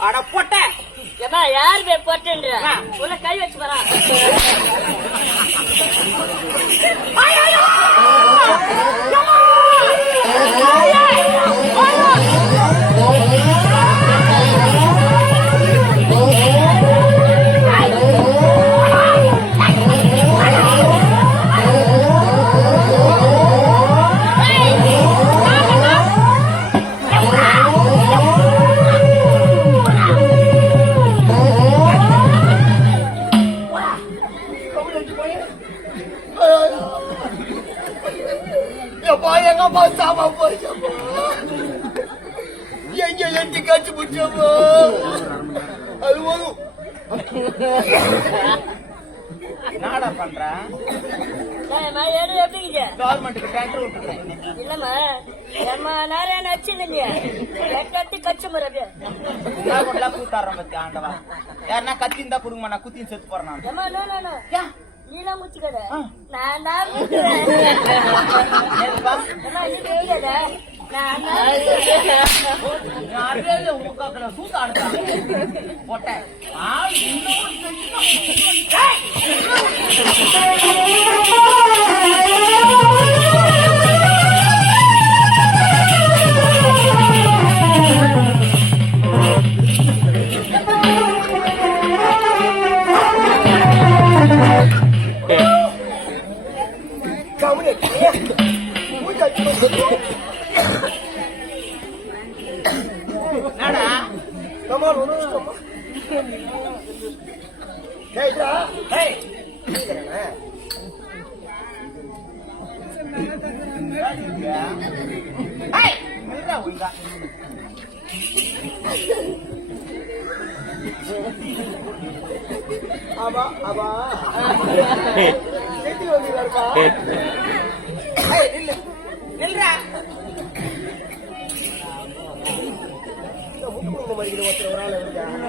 அட போட்ட ஏமா யார் பேர் போட்டேன்ற உள்ள கை வச்சு வரா என்னடா பண்ற எப்படிங்க கவர்மெண்ட்டுக்கு டெண்டர் விட்டுறேன் இல்லம்மா ஏமா நாராயண வச்சுங்க கச்சமர் அப்படியே கூட்டாடுறோம் பத்தி ஆண்டவா யாருன்னா கத்தி இருந்தா குடுங்க நான் குத்தின்னு செத்து போறேன் நான் நீலாம் முச்சுக்கத நான் தான்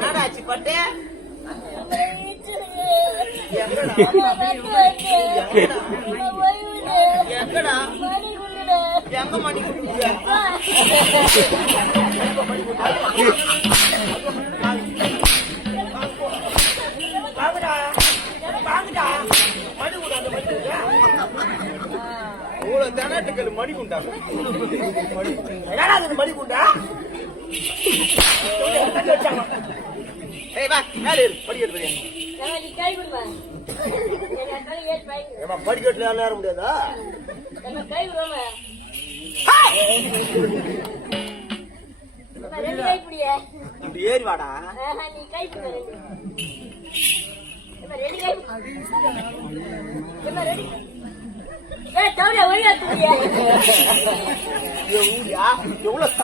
நாடாச்சு பட்டே எங்கடா எங்க மணி தெனாட்டுக்கள் மணிக்குண்டா மணிக்குண்டா படிக்கட்டுல ஏற முடியாதா இப்படி ஏறி வாடா எவ்வளவு